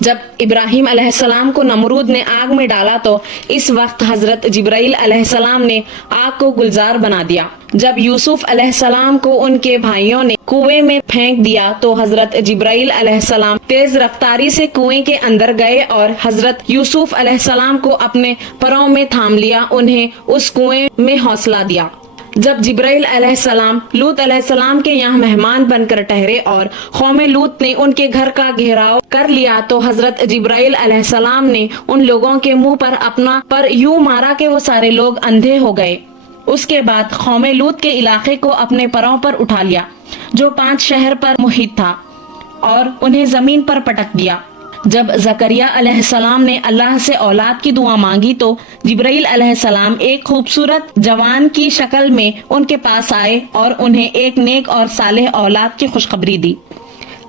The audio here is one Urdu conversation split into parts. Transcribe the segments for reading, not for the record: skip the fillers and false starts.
جب ابراہیم علیہ السلام کو نمرود نے آگ میں ڈالا تو اس وقت حضرت جبرائیل علیہ السلام نے آگ کو گلزار بنا دیا۔ جب یوسف علیہ السلام کو ان کے بھائیوں نے کنویں میں پھینک دیا تو حضرت جبرائیل علیہ السلام تیز رفتاری سے کنویں کے اندر گئے اور حضرت یوسف علیہ السلام کو اپنے پروں میں تھام لیا، انہیں اس کنویں میں حوصلہ دیا۔ جب جبرائیل علیہ السلام لوط علیہ السلام کے یہاں مہمان بن کر ٹھہرے اور قوم لوط نے ان کے گھر کا گھیراؤ کر لیا تو حضرت جبرائیل علیہ السلام نے ان لوگوں کے منہ پر اپنا پر یوں مارا کہ وہ سارے لوگ اندھے ہو گئے۔ اس کے بعد قوم لوط کے علاقے کو اپنے پروں پر اٹھا لیا جو 5 شہر پر محیط تھا اور انہیں زمین پر پٹک دیا۔ جب زکریا علیہ السلام نے اللہ سے اولاد کی دعا مانگی تو جبرائیل علیہ السلام ایک خوبصورت جوان کی شکل میں ان کے پاس آئے اور انہیں ایک نیک اور صالح اولاد کی خوشخبری دی۔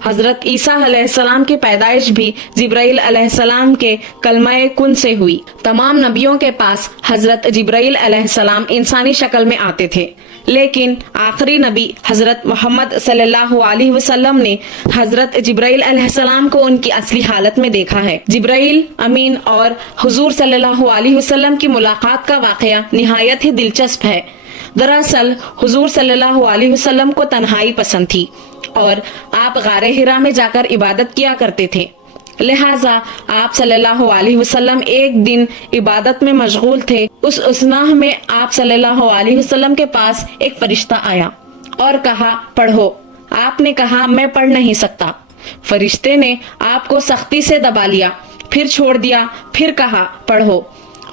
حضرت عیسیٰ علیہ السلام کی پیدائش بھی جبرائیل علیہ السلام کے کلمہ کن سے ہوئی۔ تمام نبیوں کے پاس حضرت جبرائیل علیہ السلام انسانی شکل میں آتے تھے، لیکن آخری نبی حضرت محمد صلی اللہ علیہ وسلم نے حضرت جبرائیل علیہ السلام کو ان کی اصلی حالت میں دیکھا ہے۔ جبرائیل امین اور حضور صلی اللہ علیہ وسلم کی ملاقات کا واقعہ نہایت ہی دلچسپ ہے۔ دراصل حضور صلی اللہ علیہ وسلم کو تنہائی پسند تھی اور آپ غار حرا میں جا کر عبادت کیا کرتے تھے، لہٰذا آپ صلی اللہ علیہ وسلم ایک دن عبادت میں مشغول تھے۔ اس اثناء میں آپ صلی اللہ علیہ وسلم کے پاس ایک فرشتہ آیا اور کہا پڑھو۔ آپ نے کہا میں پڑھ نہیں سکتا۔ فرشتے نے آپ کو سختی سے دبا لیا، پھر چھوڑ دیا، پھر کہا پڑھو۔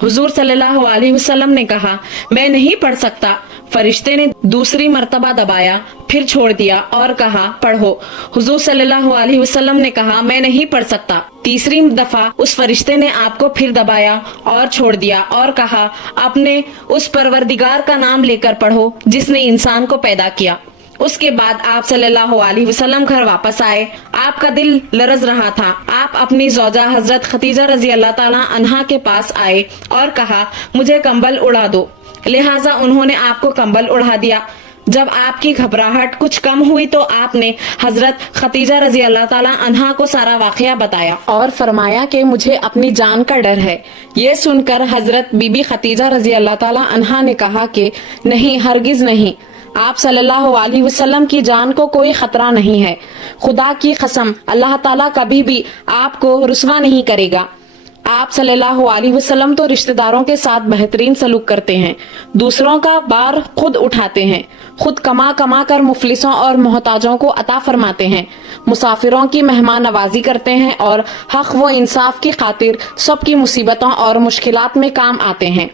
حضور صلی اللہ علیہ وسلم نے کہا میں نہیں پڑھ سکتا۔ فرشتے نے دوسری مرتبہ دبایا، پھر چھوڑ دیا اور کہا پڑھو۔ حضور صلی اللہ علیہ وسلم نے کہا میں نہیں پڑھ سکتا۔ تیسری دفعہ اس فرشتے نے آپ کو پھر دبایا اور چھوڑ دیا اور کہا اپنے اس پروردگار کا نام لے کر پڑھو جس نے انسان کو پیدا کیا۔ اس کے بعد آپ صلی اللہ علیہ وسلم گھر واپس آئے۔ آپ کا دل لرز رہا تھا۔ آپ اپنی زوجہ حضرت خدیجہ رضی اللہ تعالیٰ عنہا کے پاس آئے اور کہا مجھے کمبل اڑا دو، لہٰذا انہوں نے آپ کو کمبل اڑا دیا۔ جب آپ کی گھبراہٹ کچھ کم ہوئی تو آپ نے حضرت خدیجہ رضی اللہ تعالیٰ عنہا کو سارا واقعہ بتایا اور فرمایا کہ مجھے اپنی جان کا ڈر ہے۔ یہ سن کر حضرت بی بی خدیجہ رضی اللہ تعالیٰ عنہا نے کہا کہ نہیں، ہرگز نہیں، آپ صلی اللہ علیہ وسلم کی جان کو کوئی خطرہ نہیں ہے۔ خدا کی قسم اللہ تعالیٰ کبھی بھی آپ کو رسوا نہیں کرے گا۔ آپ صلی اللہ علیہ وسلم تو رشتہ داروں کے ساتھ بہترین سلوک کرتے ہیں، دوسروں کا بار خود اٹھاتے ہیں، خود کما کما کر مفلسوں اور محتاجوں کو عطا فرماتے ہیں، مسافروں کی مہمان نوازی کرتے ہیں اور حق و انصاف کی خاطر سب کی مصیبتوں اور مشکلات میں کام آتے ہیں۔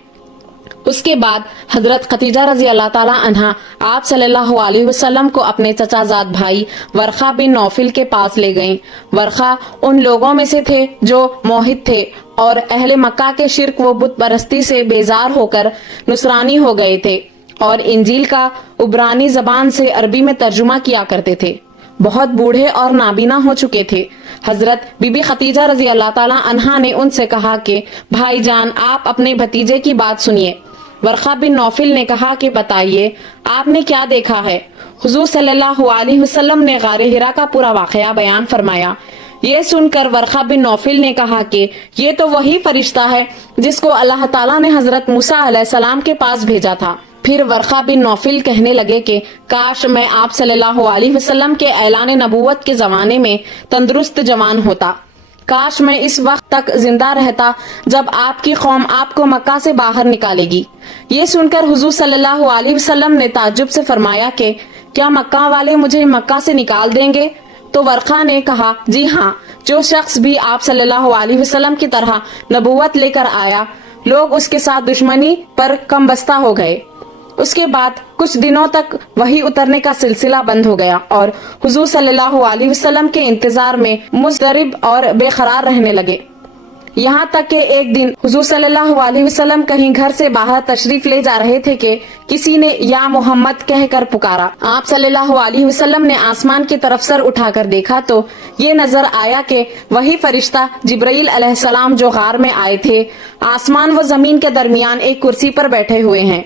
اس کے بعد حضرت خدیجہ رضی اللہ تعالیٰ عنہا آپ صلی اللہ علیہ وسلم کو اپنے چچا زاد بھائی ورقہ بن نوفل کے پاس لے گئیں۔ ورقہ ان لوگوں میں سے تھے جو موحد تھے اور اہل مکہ کے شرک و بت پرستی سے بیزار ہو کر نصرانی ہو گئے تھے اور انجیل کا عبرانی زبان سے عربی میں ترجمہ کیا کرتے تھے۔ بہت بوڑھے اور نابینا ہو چکے تھے۔ حضرت بی بی خدیجہ رضی اللہ تعالیٰ عنہا نے ان سے کہا کہ بھائی جان آپ اپنے بھتیجے کی بات سنیے۔ ورقہ بن نوفل نے کہا کہ بتائیے آپ نے کیا دیکھا ہے؟ حضور صلی اللہ علیہ وسلم نے غار حرا کا پورا واقعہ بیان فرمایا۔ یہ سن کر ورقہ بن نوفل نے کہا کہ یہ تو وہی فرشتہ ہے جس کو اللہ تعالیٰ نے حضرت موسیٰ علیہ السلام کے پاس بھیجا تھا۔ پھر ورقہ بن نوفل کہنے لگے کہ کاش میں آپ صلی اللہ علیہ وسلم کے اعلان نبوت کے زمانے میں تندرست جوان ہوتا، کاش میں اس وقت تک زندہ رہتا جب آپ کی قوم آپ کو مکہ سے باہر نکالے گی۔ یہ سن کر حضور صلی اللہ علیہ وسلم نے تعجب سے فرمایا کہ کیا مکہ والے مجھے مکہ سے نکال دیں گے؟ تو ورقہ نے کہا جی ہاں، جو شخص بھی آپ صلی اللہ علیہ وسلم کی طرح نبوت لے کر آیا، لوگ اس کے ساتھ دشمنی پر کم بستہ ہو گئے۔ اس کے بعد کچھ دنوں تک وہی اترنے کا سلسلہ بند ہو گیا اور حضور صلی اللہ علیہ وسلم کے انتظار میں مضطرب اور بے قرار رہنے لگے، یہاں تک کہ ایک دن حضور صلی اللہ علیہ وسلم کہیں گھر سے باہر تشریف لے جا رہے تھے کہ کسی نے یا محمد کہہ کر پکارا۔ آپ صلی اللہ علیہ وسلم نے آسمان کی طرف سر اٹھا کر دیکھا تو یہ نظر آیا کہ وہی فرشتہ جبرائیل علیہ السلام جو غار میں آئے تھے، آسمان و زمین کے درمیان ایک کرسی پر بیٹھے ہوئے ہیں۔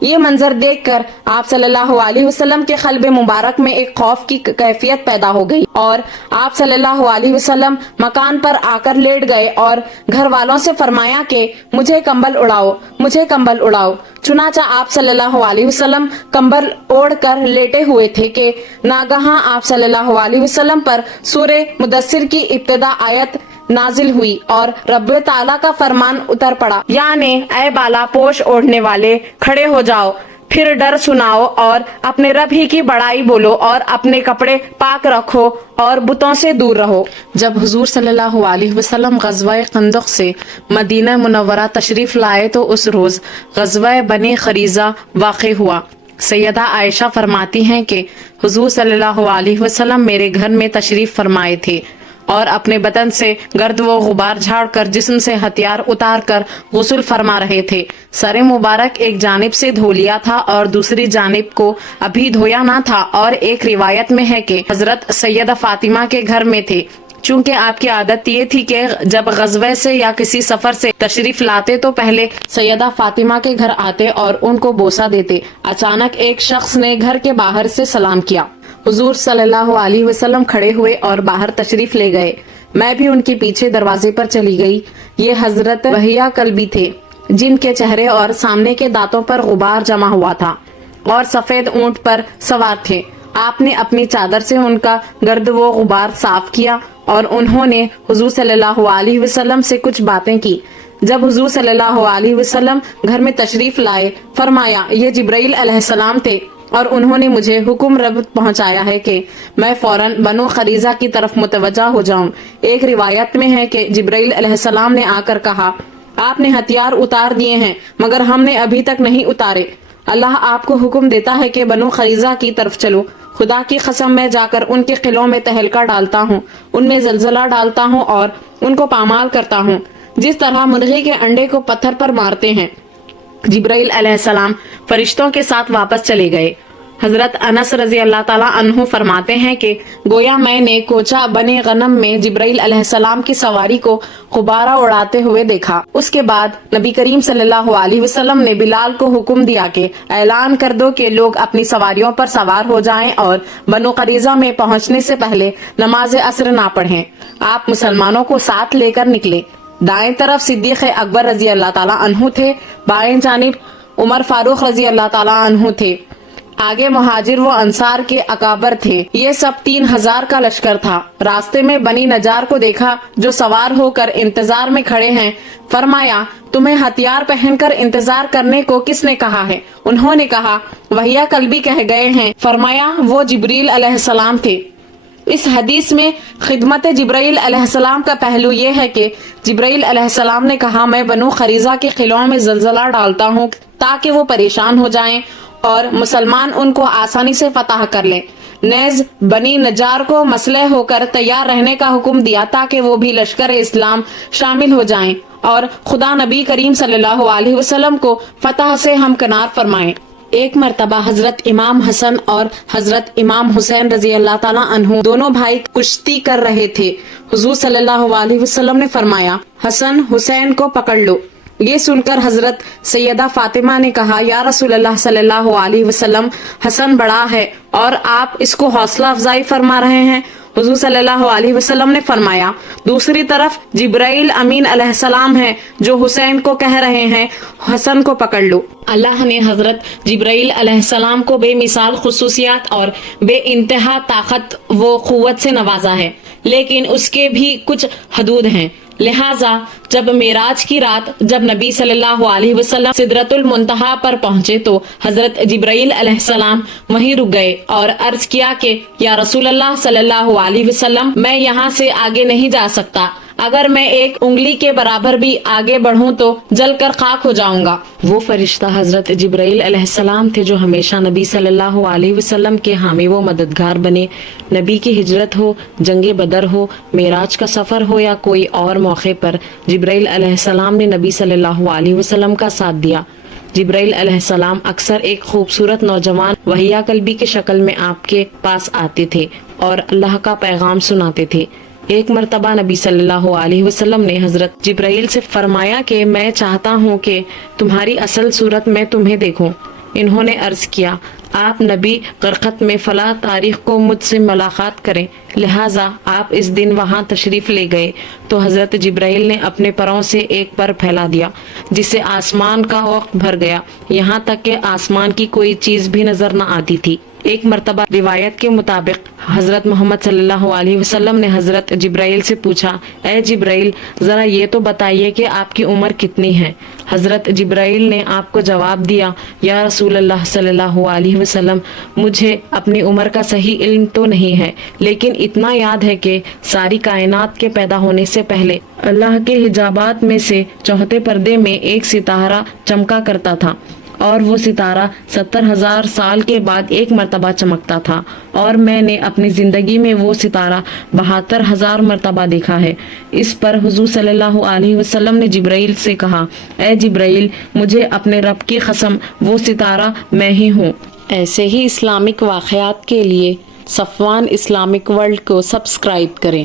یہ منظر دیکھ کر آپ صلی اللہ علیہ وسلم کے قلب مبارک میں ایک خوف کی کیفیت پیدا ہو گئی اور آپ صلی اللہ علیہ وسلم مکان پر آ کر لیٹ گئے اور گھر والوں سے فرمایا کہ مجھے کمبل اڑاؤ، مجھے کمبل اڑاؤ۔ چنانچہ آپ صلی اللہ علیہ وسلم کمبل اوڑھ کر لیٹے ہوئے تھے کہ ناگہاں آپ صلی اللہ علیہ وسلم پر سورہ مدثر کی ابتدا آیت نازل ہوئی اور رب تعالیٰ کا فرمان اتر پڑا، یعنی اے بالا پوش اوڑھنے والے کھڑے ہو جاؤ، پھر ڈر سناؤ اور اپنے رب ہی کی بڑائی بولو اور اپنے کپڑے پاک رکھو اور بتوں سے دور رہو۔ جب حضور صلی اللہ علیہ وسلم غزوہ خندق سے مدینہ منورہ تشریف لائے تو اس روز غزوہ بنی قریظہ واقع ہوا۔ سیدہ عائشہ فرماتی ہیں کہ حضور صلی اللہ علیہ وسلم میرے گھر میں تشریف فرمائے تھے اور اپنے بدن سے گرد و غبار جھاڑ کر جسم سے ہتھیار اتار کر غسل فرما رہے تھے۔ سر مبارک ایک جانب سے دھو لیا تھا اور دوسری جانب کو ابھی دھویا نہ تھا، اور ایک روایت میں ہے کہ حضرت سیدہ فاطمہ کے گھر میں تھے، چونکہ آپ کی عادت یہ تھی کہ جب غزوے سے یا کسی سفر سے تشریف لاتے تو پہلے سیدہ فاطمہ کے گھر آتے اور ان کو بوسہ دیتے۔ اچانک ایک شخص نے گھر کے باہر سے سلام کیا۔ حضور صلی اللہ علیہ وسلم کھڑے ہوئے اور باہر تشریف لے گئے۔ میں بھی ان کے پیچھے دروازے پر چلی گئی۔ یہ حضرت وہیہ کلبی تھے، جن کے چہرے اور سامنے کے دانتوں پر غبار جمع ہوا تھا اور سفید اونٹ پر سوار تھے۔ آپ نے اپنی چادر سے ان کا گرد و غبار صاف کیا اور انہوں نے حضور صلی اللہ علیہ وسلم سے کچھ باتیں کی۔ جب حضور صلی اللہ علیہ وسلم گھر میں تشریف لائے، فرمایا یہ جبرائیل علیہ السلام تھے اور انہوں نے مجھے حکم رب پہنچایا ہے کہ میں فوراً بنو قریظہ کی طرف متوجہ ہو جاؤں۔ ایک روایت میں ہے کہ جبرائیل علیہ السلام نے آ کر کہا، آپ نے ہتھیار اتار دیے ہیں مگر ہم نے ابھی تک نہیں اتارے۔ اللہ آپ کو حکم دیتا ہے کہ بنو قریظہ کی طرف چلو۔ خدا کی قسم میں جا کر ان کے قلعوں میں تہلکہ ڈالتا ہوں، ان میں زلزلہ ڈالتا ہوں اور ان کو پامال کرتا ہوں، جس طرح مرغی کے انڈے کو پتھر پر مارتے ہیں۔ جبرائیل علیہ السلام فرشتوں کے ساتھ واپس چلے گئے۔ حضرت انس رضی اللہ تعالیٰ عنہ فرماتے ہیں کہ گویا میں نے کوچہ بنی غنم میں جبرائیل علیہ السلام کی سواری کو غبارہ اڑاتے ہوئے دیکھا۔ اس کے بعد نبی کریم صلی اللہ علیہ وسلم نے بلال کو حکم دیا کہ اعلان کر دو کہ لوگ اپنی سواریوں پر سوار ہو جائیں اور بنو قریظہ میں پہنچنے سے پہلے نماز عصر نہ پڑھیں۔ آپ مسلمانوں کو ساتھ لے کر نکلے۔ دائیں طرف صدیق اکبر رضی اللہ تعالیٰ عنہ تھے، بائیں جانب عمر فاروق رضی اللہ تعالیٰ عنہ تھے، آگے مہاجر و انصار کے اکابر تھے۔ یہ سب 3000 کا لشکر تھا۔ راستے میں بنی نجار کو دیکھا جو سوار ہو کر انتظار میں کھڑے ہیں۔ فرمایا تمہیں ہتھیار پہن کر انتظار کرنے کو کس نے کہا ہے؟ انہوں نے کہا وہیہ کلبی کہہ گئے ہیں۔ فرمایا وہ جبریل علیہ السلام تھے۔ اس حدیث میں خدمت جبرائیل علیہ السلام کا پہلو یہ ہے کہ جبرائیل علیہ السلام نے کہا میں بنو قریظہ کے قلعوں میں زلزلہ ڈالتا ہوں تاکہ وہ پریشان ہو جائیں اور مسلمان ان کو آسانی سے فتح کر لیں۔ نیز بنی نجار کو مسلح ہو کر تیار رہنے کا حکم دیا تاکہ وہ بھی لشکر اسلام شامل ہو جائیں اور خدا نبی کریم صلی اللہ علیہ وسلم کو فتح سے ہمکنار فرمائیں۔ ایک مرتبہ حضرت امام حسن اور حضرت امام حسین رضی اللہ تعالیٰ عنہ دونوں بھائی کشتی کر رہے تھے۔ حضور صلی اللہ علیہ وسلم نے فرمایا حسن حسین کو پکڑ لو۔ یہ سن کر حضرت سیدہ فاطمہ نے کہا یا رسول اللہ صلی اللہ علیہ وسلم، حسن بڑا ہے اور آپ اس کو حوصلہ افزائی فرما رہے ہیں۔ حضور صلی اللہ علیہ وسلم نے فرمایا دوسری طرف جبرائیل امین علیہ السلام ہیں جو حسین کو کہہ رہے ہیں حسن کو پکڑ لو۔ اللہ نے حضرت جبرائیل علیہ السلام کو بے مثال خصوصیات اور بے انتہا طاقت و قوت سے نوازا ہے، لیکن اس کے بھی کچھ حدود ہیں۔ لہٰذا جب معراج کی رات جب نبی صلی اللہ علیہ وسلم سدرۃ المنتہا پر پہنچے تو حضرت جبرائیل علیہ السلام وہیں رک گئے اور عرض کیا کہ یا رسول اللہ صلی اللہ علیہ وسلم میں یہاں سے آگے نہیں جا سکتا، اگر میں ایک انگلی کے برابر بھی آگے بڑھوں تو جل کر خاک ہو جاؤں گا۔ وہ فرشتہ حضرت جبرائیل علیہ السلام تھے جو ہمیشہ نبی صلی اللہ علیہ وسلم کے حامی و مددگار بنے۔ نبی کی ہجرت ہو، جنگ بدر ہو، معراج کا سفر ہو یا کوئی اور موقع پر جبرائیل علیہ السلام نے نبی صلی اللہ علیہ وسلم کا ساتھ دیا۔ جبرائیل علیہ السلام اکثر ایک خوبصورت نوجوان وہیہ کلبی کی شکل میں آپ کے پاس آتے تھے اور اللہ کا پیغام سناتے تھے۔ ایک مرتبہ نبی صلی اللہ علیہ وسلم نے حضرت جبرائیل سے فرمایا کہ میں چاہتا ہوں کہ تمہاری اصل صورت میں تمہیں دیکھوں۔ انہوں نے عرض کیا آپ نبی قرقت میں فلاں تاریخ کو مجھ سے ملاقات کریں، لہٰذا آپ اس دن وہاں تشریف لے گئے تو حضرت جبرائیل نے اپنے پروں سے ایک پر پھیلا دیا جس سے آسمان کا وقت بھر گیا، یہاں تک کہ آسمان کی کوئی چیز بھی نظر نہ آتی تھی۔ ایک مرتبہ روایت کے مطابق حضرت محمد صلی اللہ علیہ وسلم نے حضرت جبرائیل سے پوچھا اے جبرائیل ذرا یہ تو بتائیے کہ آپ کی عمر کتنی ہے؟ حضرت جبرائیل نے آپ کو جواب دیا یا رسول اللہ صلی اللہ علیہ وسلم مجھے اپنی عمر کا صحیح علم تو نہیں ہے، لیکن اتنا یاد ہے کہ ساری کائنات کے پیدا ہونے سے پہلے اللہ کے حجابات میں سے چوتھے پردے میں ایک ستارہ چمکا کرتا تھا اور وہ ستارہ 70,000 سال کے بعد ایک مرتبہ چمکتا تھا، اور میں نے اپنی زندگی میں وہ ستارہ 72,000 مرتبہ دیکھا ہے۔ اس پر حضور صلی اللہ علیہ وسلم نے جبرائیل سے کہا اے جبرائیل مجھے اپنے رب کی قسم وہ ستارہ میں ہی ہوں۔ ایسے ہی اسلامک واقعات کے لیے صفوان اسلامک ورلڈ کو سبسکرائب کریں۔